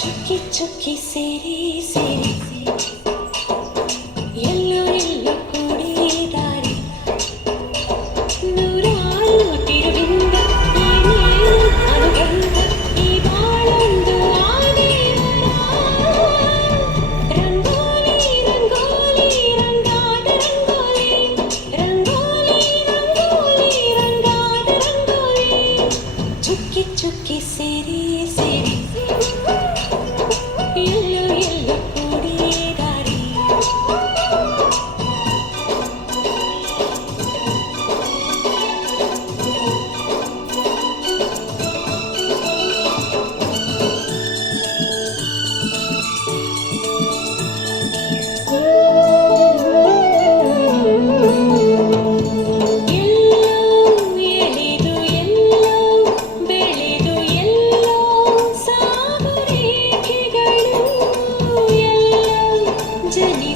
ചുക്കി ചുക്കി Siri Siri എല്ലോ എല്ലോ rangoli rangoli rangoli rangoli rangoli rangoli ചുക്കി Chili.